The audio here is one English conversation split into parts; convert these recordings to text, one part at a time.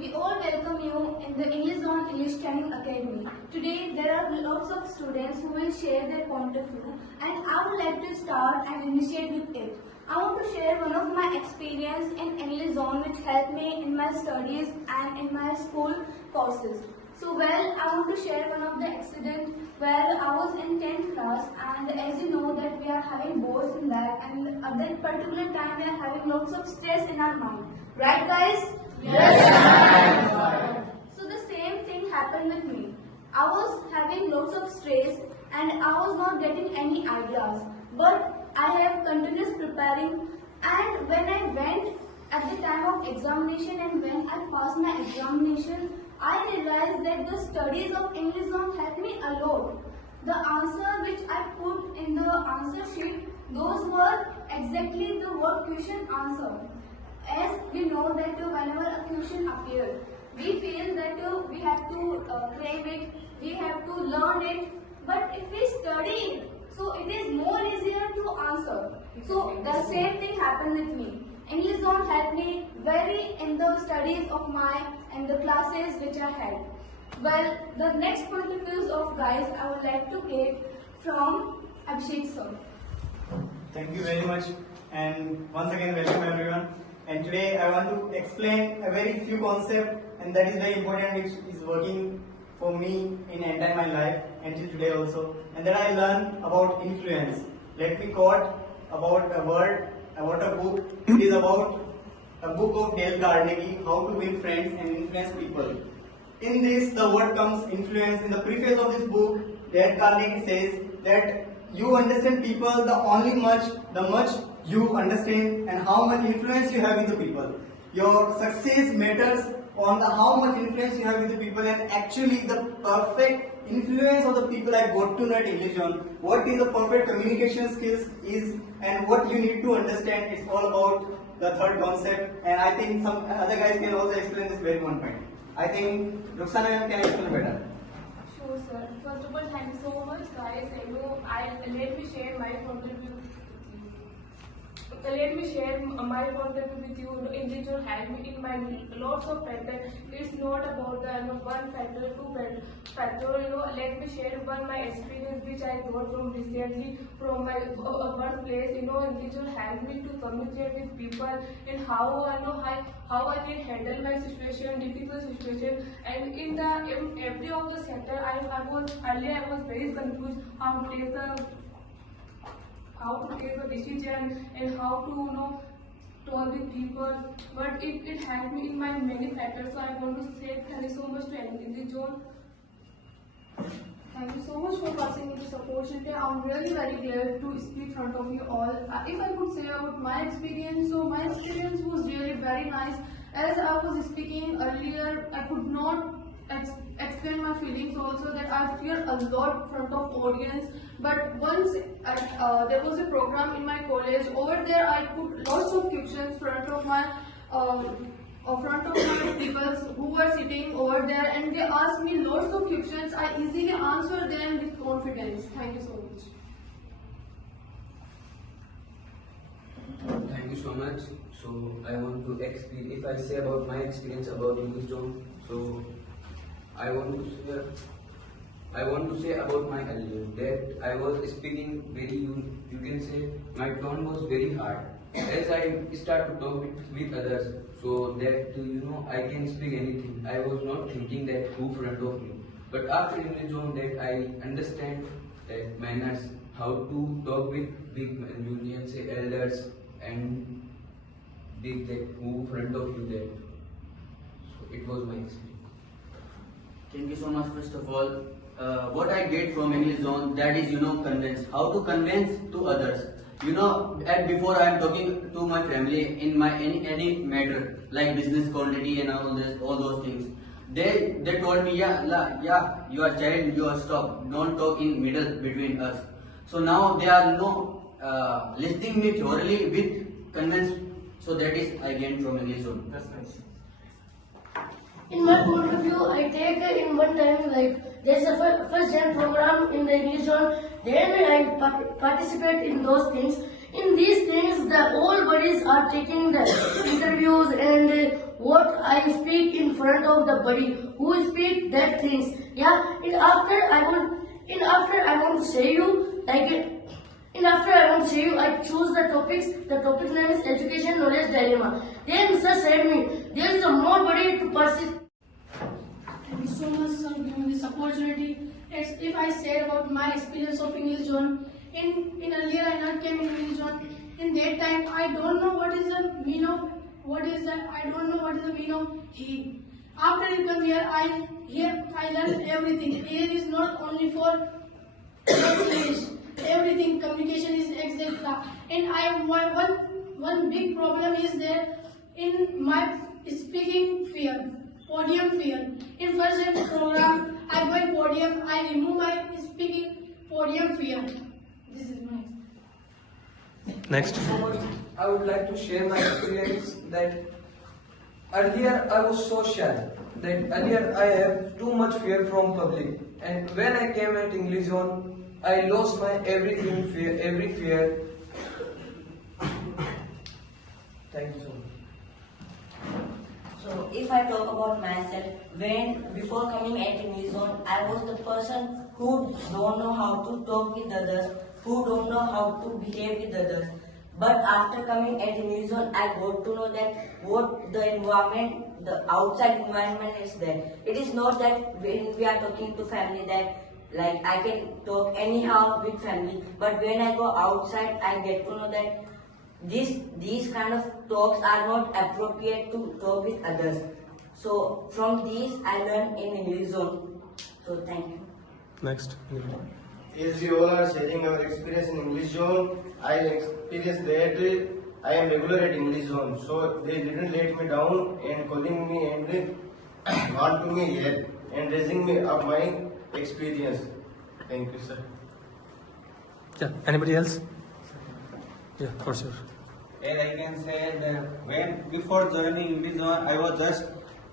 We all welcome you in the English Zone English Training Academy. Today there are lots of students who will share their point of view, and I would like to start and initiate with it. I want to share one of my experience in English Zone which helped me in my studies and in my school courses. I want to share one of the accident where I was in 10th class, and as you know that we are having boards in that, and at that particular time we are having lots of stress in our mind. Right guys? Yes. So the same thing happened with me. I was having lots of stress and I was not getting any ideas. But I have continuous preparing, and when I went at the time of examination and when I passed my examination, I realized that the studies of English Zone helped me a lot. The answer which I put in the answer sheet, those were exactly the word question answer. As we know that whenever a question appears, we feel that we have to crave it, we have to learn it, but if we study it, so it is more easier to answer. So the same thing happened with me. English Zone helped me very in the studies of my and the classes which I had. Well, the next point of views of guys I would like to get from Abhishek sir. Thank you very much, and once again welcome everyone. And today I want to explain a very few concepts, and that is very important, which is working for me in entire my life until today also. And then I learned about influence. Let me quote about a word, about a book. It is about a book of Dale Carnegie, How to Win Friends and Influence People. In this, the word comes influence. In the preface of this book, Dale Carnegie says that you understand people the much you understand and how much influence you have with the people. Your success matters on the how much influence you have with the people, and actually the perfect influence of the people I got to know at English Zone. What is the perfect communication skills is, and what you need to understand. It's all about the third concept, and I think some other guys can also explain this very one point. I think Ruxana can explain better. Sure, sir. First of all, thank you so much, guys. Let me share my point of view. Let me share my point of view with you. Individual help me in my lots of factors. It's not about the one factor, two factor. Let me share my experience which I got from recently from my workplace. Individual help me to communicate with people and how I can handle my situation, difficult situation. And in every of the sector, I was very confused how to take a decision and how to talk with people, but it helped me in my many factors. So I want to say thank you so much to English Zone. Thank you so much for passing me this opportunity. I'm really very glad to speak in front of you all. If I could say about my experience, so my experience was really very nice. As I was speaking earlier, I could not explain my feelings also, that I fear a lot in front of audience. But once there was a program in my college, over there I put lots of questions in front of my people who were sitting over there, and they asked me lots of questions. I easily answered them with confidence. Thank you so much. Thank you so much. So I want to if I say about my experience about English Zone, so I want to say about my earlier that I was speaking very, you can say my tone was very hard as I start to talk with others, so that I can speak anything. I was not thinking that who front of me, but after English Zone that I understand that manners, how to talk with big, you can say elders and big, that who front of you that. So it was my experience. Thank you so much. First of all, what I get from English Zone, that is convince. How to convince to others. Before I am talking to my family in my any matter like business quality and all those things. They told me, yeah, you are child, you are stop. Don't talk in middle between us. So now they are listening me thoroughly with convince. So that is I gained from English Zone. That's nice. In my point of view, I take in one time, like there's a first gen program in the English Zone. Then I participate in those things. In these things, the all buddies are taking the interviews, and what I speak in front of the body who speak that things. Yeah, and after I want to say you like and after I want to say you, I choose the topics. The topic name is education knowledge dilemma. Then sir said me, there is a more body to persist. Thank you so much for giving me this opportunity. If I said about my experience of English zone, in earlier I not came in English zone. In that time I don't know what is the meaning of he. After I come here, I learned everything. Here is not only for English. Everything communication is exact. And one big problem is there in my speaking fear. Podium fear. In first year program, I go in podium, I remove my speaking podium fear. This is my Next. I would like to share my experience that earlier I was so shy that earlier I have too much fear from public, and when I came at English Zone, I lost my every fear. Thank you so much. So if I talk about myself, before coming at English Zone, I was the person who don't know how to talk with others, who don't know how to behave with others. But after coming at English Zone, I got to know that what the environment, the outside environment is there. It is not that when we are talking to family that like I can talk anyhow with family, but when I go outside, I get to know that these kind of talks are not appropriate to talk with others. So from these I learned in English Zone. So thank you. Next. As we all are sharing our experience in English Zone, I experienced that I am regular at English Zone. So they didn't let me down and calling me and want to me help and raising me up my experience. Thank you, sir. Yeah. Anybody else? Yeah, for sure. And I can say that before joining English Zone, I was just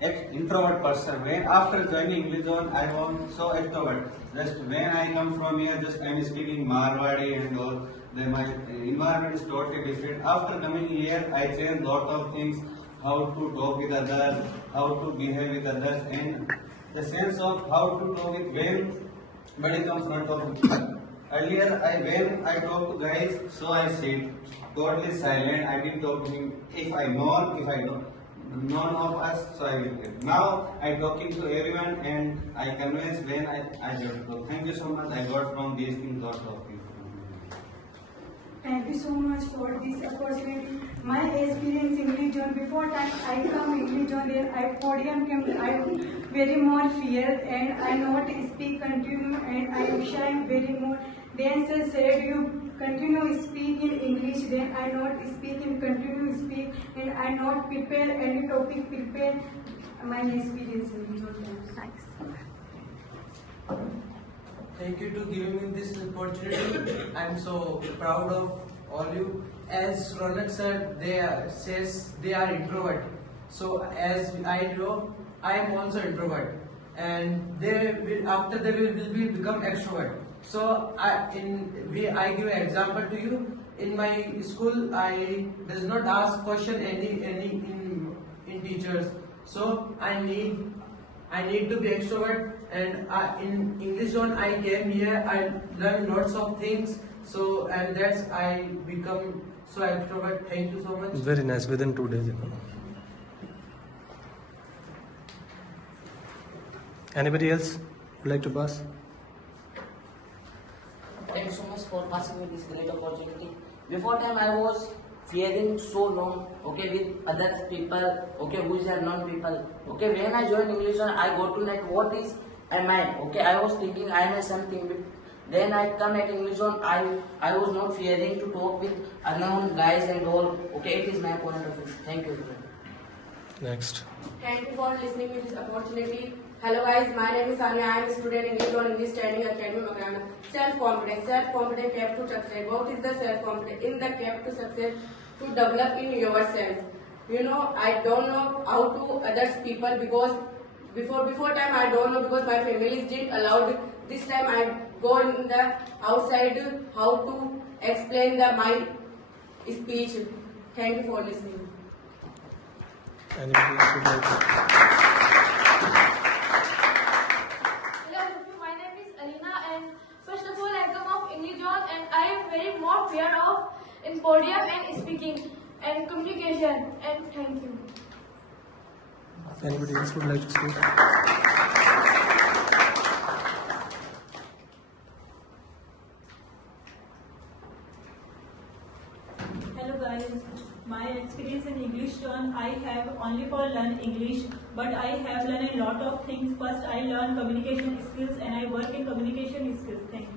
an introvert person. After joining English Zone, I was so extrovert. Just when I come from here, just I am speaking Marwadi and all. Then my environment is totally different. After coming here, I changed lot of things: how to talk with others, how to behave with others, and the sense of how to talk with when somebody comes front of me. Earlier, when I talk to guys, so I sit totally silent. I didn't talk to him. If I know none of us, so I will get. Now I talking to everyone and I convince when I get to talk. Thank you so much. I got from these things lot of you. Thank you so much for this opportunity. My experience in English Zone, before time I come English Zone, then I podium came, I very more fear and I not speak continue and I am shy very more. Then sir said you continue speak in English, then I not speak in continue speak and I not prepare any topic prepare my experience in English Zone. Thanks. Thank you to giving me this opportunity. I'm so proud of all you. As Ronak said, says they are introvert. So as I know, I am also introvert, and after they will become extrovert. So I give an example to you. In my school, I does not ask question any in teachers. So I need to be extrovert. And in English Zone, I came here, I learned lots of things, so and that's I become so extrovert. Thank you so much. Very nice. Within 2 days. Anybody else would like to pass? Thank you so much for passing me this great opportunity. Before time I was fearing so long, okay, with other people, okay, who is non people. Okay, when I joined English Zone, I got to like what is am I? Okay, I was thinking I am something. Then I come at English Zone, I was not fearing to talk with unknown guys and all. Okay, it is my point of view. Thank you. Next. Thank you for listening to this opportunity. Hello guys, my name is Anya. I am a student in English Zone English Studying Academy Makrana. Self-confidence. Self-confidence kept to success. What is the self-confidence? In the kept to success to develop in yourself. You know, I don't know how to others people because before time I don't know because my families didn't allow it. This time I go in the outside how to explain my speech. Thank you for listening. Anybody else would like to? Hello, my name is Alina, and first of all, I come of English Zone, and I am very more fear of in podium and speaking and communication. And thank you. Anybody else would like to speak? Hello guys, my experience in English Zone, I have only for learn English, but I have learned a lot of things. First, I learn communication skills and I work in communication skills. Thank you.